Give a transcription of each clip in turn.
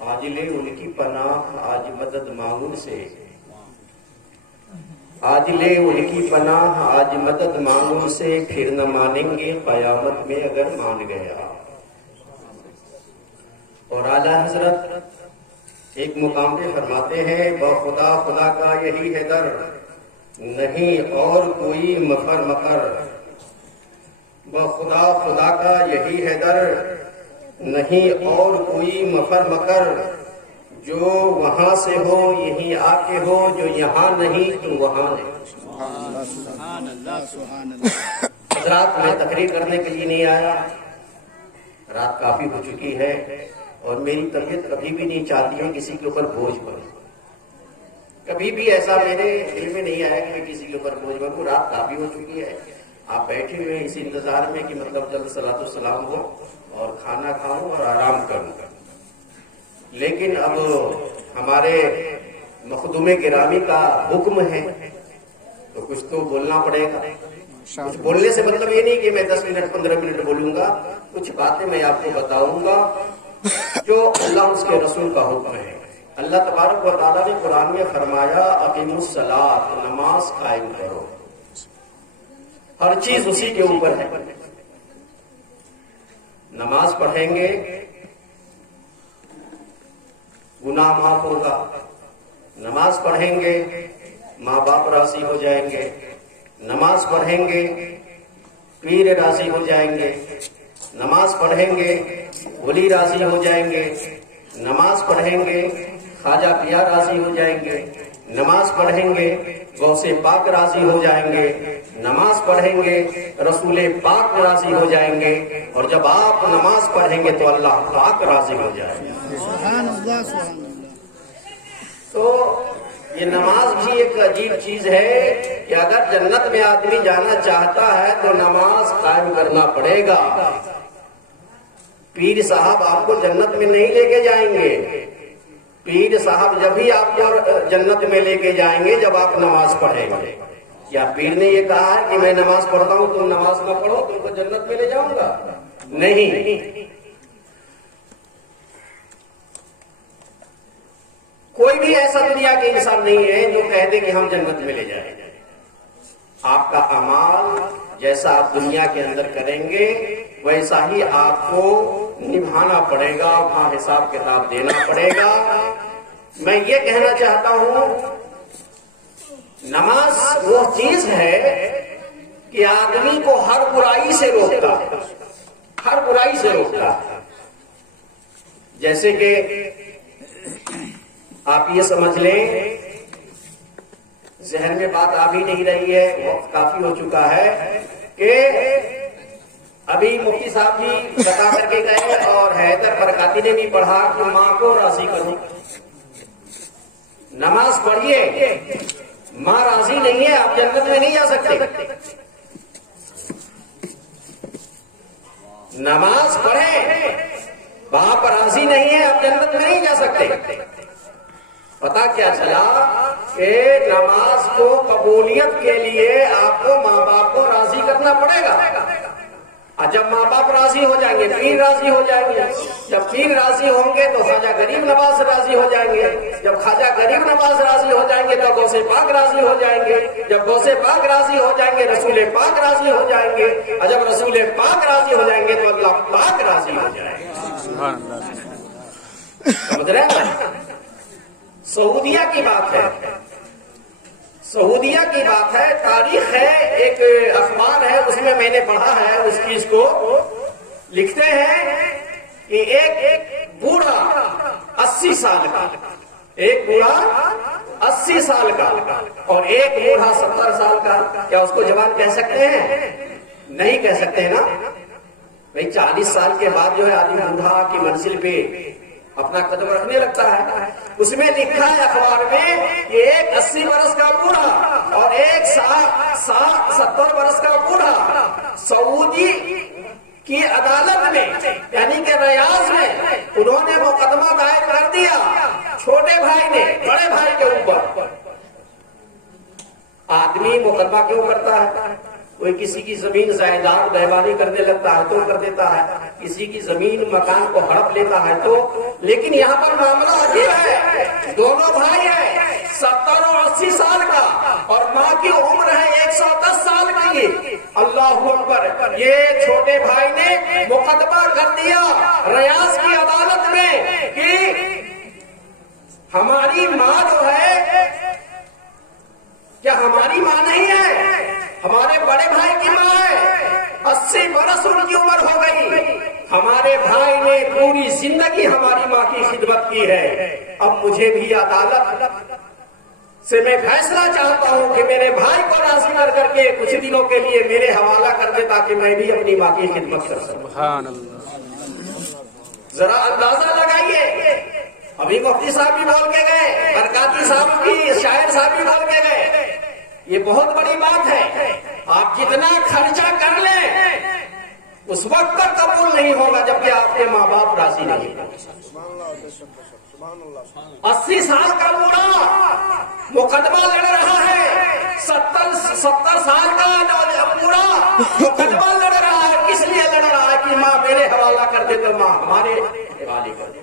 آج لے ان کی پناہ آج مدد مانگوں سے، آج لے ان کی پناہ آج مدد مانگوں سے، پھر نہ مانیں گے قیامت میں اگر مان گیا۔ اور اعلیٰ حضرت ایک مقام پہ فرماتے ہیں بخدا خدا کا یہی ہے در، نہیں اور کوئی مکر مکر، بخدا خدا کا یہی ہے در، نہیں اور کوئی مفر مکر، جو وہاں سے ہو یہیں آ کے ہو، جو یہاں نہیں تو وہاں نہیں۔ سبحان اللہ سبحان اللہ۔ حضرات میں تقریر کرنے کے لیے نہیں آیا، رات کافی ہو چکی ہے اور میری طبیعت کبھی بھی نہیں چاہتی ہے کسی کے اوپر بوجھ پڑے، کبھی بھی ایسا میرے دل میں نہیں آیا کہ میں کسی کے اوپر بوجھ بنوں۔ رات کافی ہو چکی ہے، آپ بیٹھے ہوئے اس انتظار میں کہ مطلب جلد صلاۃ السلام ہو اور کھانا کھاؤں اور آرام کروں، لیکن اب ہمارے مخدوم گرامی کا حکم ہے تو کچھ تو بولنا پڑے گا۔ کچھ بولنے سے مطلب یہ نہیں کہ میں 10 منٹ 15 منٹ بولوں گا، کچھ باتیں میں آپ کو بتاؤں گا جو اللہ اس کے رسول کا حکم ہے۔ اللہ تبارک و تعالیٰ نے قرآن میں فرمایا اقیموا الصلاۃ، نماز قائم کرو، ہر چیز اسی کے اوپر ہے۔ نماز پڑھیں گے گناہ معاف ہوگا، نماز پڑھیں گے ماں باپ راضی ہو جائیں گے، نماز پڑھیں گے پیر راضی ہو جائیں گے، نماز پڑھیں گے ولی راضی ہو جائیں گے، نماز پڑھیں گے خواجہ پیا راضی ہو جائیں گے، نماز پڑھیں گے غوث پاک راضی ہو جائیں گے، نماز پڑھیں گے رسول پاک راضی ہو جائیں گے، اور جب آپ نماز پڑھیں گے تو اللہ پاک راضی ہو جائیں گے۔ سبحان اللہ سبحان اللہ۔ تو یہ نماز بھی ایک عجیب چیز ہے کہ اگر جنت میں آدمی جانا چاہتا ہے تو نماز قائم کرنا پڑے گا۔ پیر صاحب آپ کو جنت میں نہیں لے کے جائیں گے، پیر صاحب جب ہی آپ کو جنت میں لے کے جائیں گے جب آپ نماز پڑھیں گے۔ کیا پیر نے یہ کہا ہے کہ میں نماز پڑھتا ہوں تم نماز نہ پڑھو تم کو جنت میں لے جاؤں گا؟ نہیں، کوئی بھی ایسا دنیا کے انسان نہیں ہے جو کہہ دے کہ ہم جنت میں لے جائیں گے۔ آپ کا اعمال جیسا آپ دنیا کے اندر کریں گے ویسا ہی آپ کو نبھانا پڑے گا، وہاں حساب کتاب دینا پڑے گا۔ میں یہ کہنا چاہتا ہوں نماز وہ چیز ہے کہ آدمی کو ہر برائی سے روکتا ہے، ہر برائی سے روکتا ہے۔ جیسے کہ آپ یہ سمجھ لیں، ذہن میں بات آ بھی نہیں رہی ہے، وقت کافی ہو چکا ہے، کہ ابھی مفتی صاحب بھی بتا کر کے گئے اور حیدر برکاتی نے بھی پڑھا کہ ماں کو راضی کرو۔ نماز پڑھیے، ماں راضی نہیں ہے آپ جنت میں نہیں جا سکتے۔ نماز پڑھیں، باپ راضی نہیں ہے آپ جنت میں نہیں جا سکتے۔ پتا کیا چلا کہ نماز کو قبولیت کے لیے آپ کو ماں باپ کو راضی کرنا پڑے گا، اور جب ماں باپ راضی ہو جائیں گے پیر راضی ہو جائیں گے، جب پیر راضی ہوں گے تو خواجہ غریب نواز راضی ہو جائیں گے، جب خواجہ غریب نواز راضی ہو جائیں گے تو غوث پاک راضی ہو جائیں گے، جب غوث پاک راضی ہو جائیں گے رسول پاک راضی ہو جائیں گے، اور جب رسول پاک راضی ہو جائیں گے تو اللہ پاک راضی ہو جائیں گے۔ سمجھ رہے ہیں؟ سعودیہ کی بات ہے، سعودیہ کی بات ہے، تاریخ ہے، ایک اخبار ہے اس میں میں نے پڑھا ہے اس چیز کو، لکھتے ہیں کہ ایک بوڑھا 80 سال کا، ایک بوڑھا 80 سال کا اور ایک بوڑھا 70 سال کا، کیا اس کو جوان کہہ سکتے ہیں؟ نہیں کہہ سکتے نا بھائی۔ 40 سال کے بعد جو ہے آدمی بوڑھا کی منزل پہ اپنا قدم رکھنے لگتا ہے۔ اس میں لکھا ہے اخبار میں کہ ایک 80 برس کا بوڑھا اور ایک 70 برس کا بوڑھا سعودی کی عدالت میں یعنی کہ ریاض میں انہوں نے مقدمہ دائر کر دیا چھوٹے بھائی نے بڑے بھائی کے اوپر۔ آدمی مقدمہ کیوں کرتا ہے؟ کوئی کسی کی زمین جائیداد بیمانی کرنے لگتا ہے تو کر دیتا ہے، کسی کی زمین مکان کو ہڑپ لیتا ہے تو، لیکن یہاں پر معاملہ عجیب ہے، دونوں بھائی ہیں 70 اور 80 سال کا، اور ماں کی عمر ہے 110 سال کی۔ اللہ اکبر! یہ چھوٹے بھائی نے مقدمہ کر دیا ریاض کی عدالت میں کہ ہماری ماں جو ہے، کیا ہماری ماں نہیں ہے؟ ہمارے بڑے بھائی کی ماں ہے، 80 برس ان کی عمر ہو گئی، ہمارے بھائی نے پوری زندگی ہماری ماں کی خدمت کی ہے، اب مجھے بھی عدالت سے میں فیصلہ چاہتا ہوں کہ میرے بھائی کو راضی کر کے کچھ دنوں کے لیے میرے حوالہ کر دے تاکہ میں بھی اپنی ماں کی خدمت کر سکوں۔ سبحان اللہ۔ ذرا اندازہ لگائیے، ابھی مفتی صاحب بھی بول کے گئے، برکاتی صاحب بھی، شاعر صاحب بھی بول کے گئے، یہ بہت بڑی بات ہے۔ آپ جتنا خرچہ کر لیں اس وقت تک قبول نہیں ہوگا جبکہ آپ کے ماں باپ راضی نہیں ہوں۔ 80 سال کا بوڑھا مقدمہ لڑ رہا ہے، 70 سال کا بوڑھا مقدمہ لڑ رہا ہے، کس لیے لڑ رہا ہے کہ ماں میرے حوالہ کر دے تو ماں ہمارے حوالے کر دے۔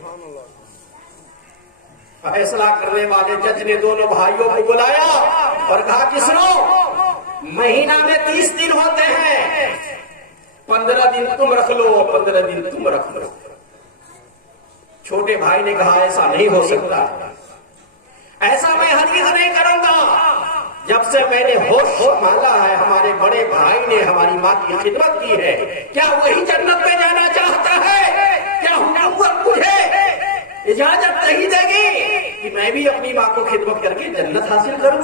فیصلہ کرنے والے جج نے دونوں بھائیوں کو بلایا اور کہا کہ سنو، مہینہ میں 30 دن ہوتے ہیں، 15 دن تم رکھ لو، 15 دن تم رکھ لو۔ چھوٹے بھائی نے کہا ایسا نہیں ہو سکتا، ایسا میں ہرگز نہیں کروں گا، جب سے میں نے ہوش سنبھالا ہے ہمارے بڑے بھائی نے ہماری ماں کی خدمت کی ہے، کیا وہی جنت میں جانا چاہتا ہے؟ کیا حکومت مجھے اجازت نہیں دے گی کہ میں بھی اپنی ماں کو خدمت کر کے جنت حاصل کروں؟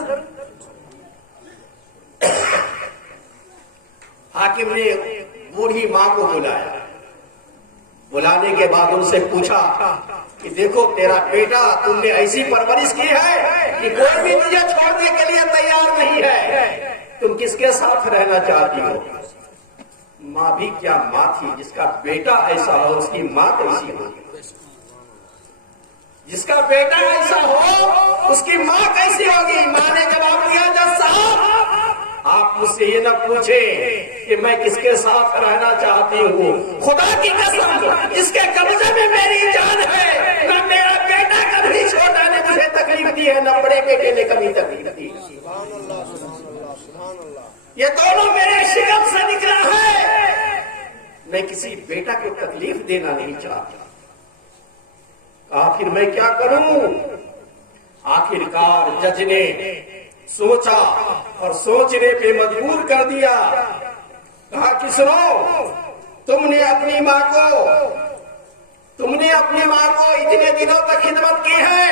حاکم نے بوڑھی ماں کو بلایا، بلانے کے بعد ان سے پوچھا کہ دیکھو تیرا بیٹا تم نے ایسی پرورش کی ہے کہ کوئی بھی تجھے چھوڑنے کے لیے تیار نہیں ہے، تم کس کے ساتھ رہنا چاہتی ہو؟ ماں بھی کیا ماں تھی، جس کا بیٹا ایسا ہو اس کی ماں کیسی ہوگی؟ جس کا بیٹا ایسا ہو اس کی ماں کیسی ہوگی؟ ماں نے جواب دیا جج صاحب آپ مجھ سے یہ نہ پوچھیں کہ میں کس کے ساتھ رہنا چاہتی ہوں، خدا کی قسم جس کے قبضے میں میری جان ہے، نہ میرا بیٹا کبھی چھوٹا نے مجھے تکلیف دی ہے، نہ بڑے بیٹے نے کبھی تکلیف دی۔ یہ دونوں میرے شکم سے نکلا ہے، میں کسی بیٹا کو تکلیف دینا نہیں چاہتا۔ آخر میں کیا کروں؟ آخرکار جج نے سوچا اور سوچنے پہ مجبور کر دیا، کہا کہ سنو، تم نے اپنی ماں کو اتنے دنوں تک خدمت کی ہے،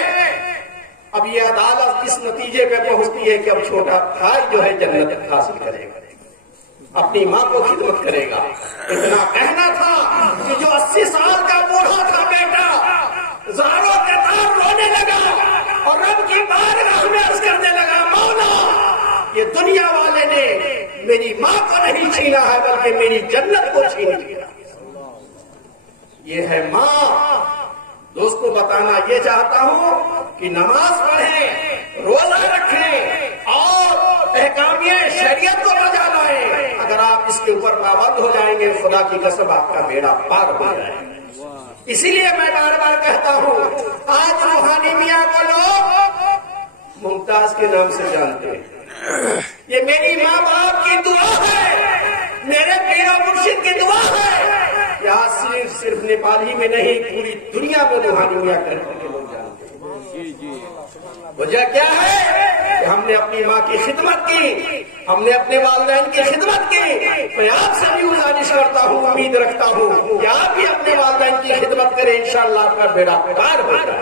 اب یہ عدالت اس نتیجے پہ پہنچتی ہے کہ اب چھوٹا بھائی جو ہے جنت حاصل کرے گا، اپنی ماں کو خدمت کرے گا۔ اتنا کہنا تھا کہ جو 80 سال کا بوڑھا تھا بیٹا زاروں کے تار رونے لگا اور رب کی بارگاہ میں عرض کرنے لگا، مولا یہ دنیا والے نے میری ماں کو نہیں چھینا ہے بلکہ میری جنت کو چھین لیا۔ یہ ہے ماں۔ دوست کو بتانا یہ چاہتا ہوں کہ نماز پڑھیں، روزہ رکھیں اور احکامیہ شریعت کو بجا لائیں۔ اگر آپ اس کے اوپر پابند ہو جائیں گے خدا کی قسم آپ کا بیڑا پار ہو جائے گا۔ اسی لیے میں بار بار کہتا ہوں، آج روحانی میاں کو لوگ ممتاز کے نام سے جانتے ہیں، یہ میری ماں باپ کی دعا ہے، میرے پیر و مرشد کی دعا ہے۔ یہاں صرف نیپالی میں نہیں پوری دنیا میں روحانی میاں کہتے ہیں، لوگ جانتے ہیں۔ وجہ کیا ہے کہ ہم نے اپنی ماں کی خدمت کی، ہم نے اپنے والدین کی خدمت کی۔ میں آپ سے بھی گزارش کرتا ہوں، امید رکھتا ہوں کہ آپ بھی اپنے والدین کی خدمت کریں، انشاءاللہ آپ کا بیڑا پار ہوگا۔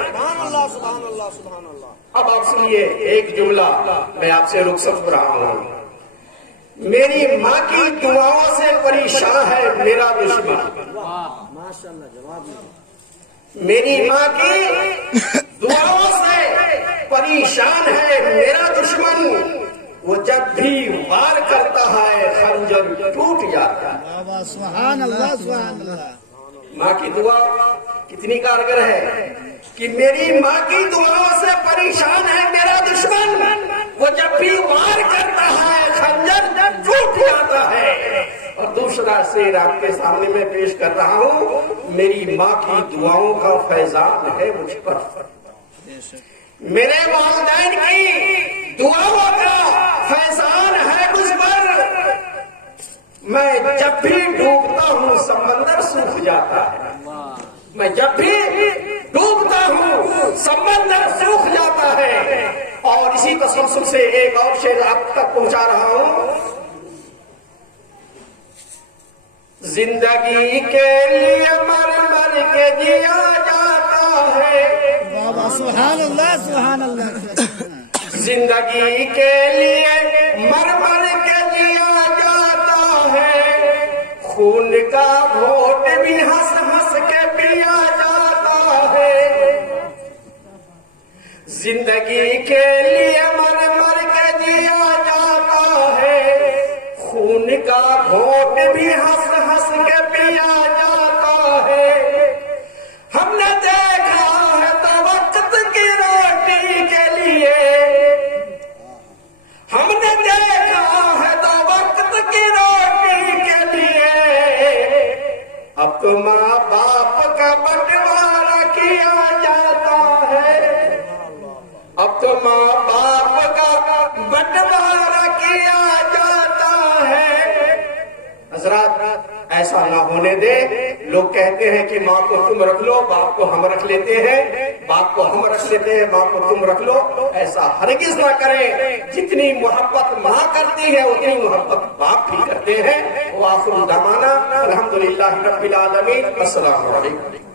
اب آپ سنیے ایک جملہ میں آپ سے رخصت رہا ہوں، میری ماں کی دعاؤں سے پریشان ہے میرا دشمن، میری ماں کی دعاؤں سے پریشان ہے میرا دشمن، وہ جب بھی وار کرتا ہے خنجر ٹوٹ جاتا ہے۔ سبحان اللہ سبحان اللہ۔ ماں کی دعا کتنی کارگر ہے کہ میری ماں کی دعاؤں سے پریشان ہے میرا دشمن، وہ جب بھی وار کرتا ہے خنجر ٹوٹ جاتا ہے. اور دوسرا شعر آپ کے سامنے میں پیش کر رہا ہوں. میری ماں کی دعاؤں کا فیضان ہے مجھ پر, میرے والدین کی دعاؤں کا فیضان ہے مجھ پر. میں جب بھی ڈوبتا ہوں سمندر سوکھ جاتا ہے. میں جب بھی ڈوبتا ہوں سمندر سوکھ جاتا ہے. اور اسی تسلسل سے ایک اور شعر آپ تک پہنچا رہا ہوں. زندگی کے لیے مر مر کے جیا جاتا ہے. سبحان اللہ سبحان اللہ. زندگی کے لیے مر مر کے جیا جاتا ہے. خون کا گھونٹ بھی ہنس ہنس کے پیا جاتا ہے. زندگی کے لیے مر مر کے جیا جاتا ہے. خون کا گھونٹ بھی ہنس ہنس کے پیا جاتا ہے. ہم نے دیکھا ہے تو وقت کی روٹی کے لیے, ہم نے دیکھا ہے تو وقت کی روٹی کے لیے. اب تو ماں باپ کا بٹوارا کیا جاتا ہے. اب تو ماں باپ کا بٹوارا کیا جاتا ہے. حضرات ایسا نہ ہونے دے. لوگ کہتے ہیں کہ ماں کو تم رکھ لو, باپ کو ہم رکھ لیتے ہیں, باپ کو ہم رکھ لیتے ہیں, ماں کو تم رکھ لو. ایسا ہرگز نہ کریں. جتنی محبت ماں کرتی ہے اتنی محبت باپ بھی کرتے ہیں. وآخر دعوانا الحمدللہ رب العالمین. السلام علیکم.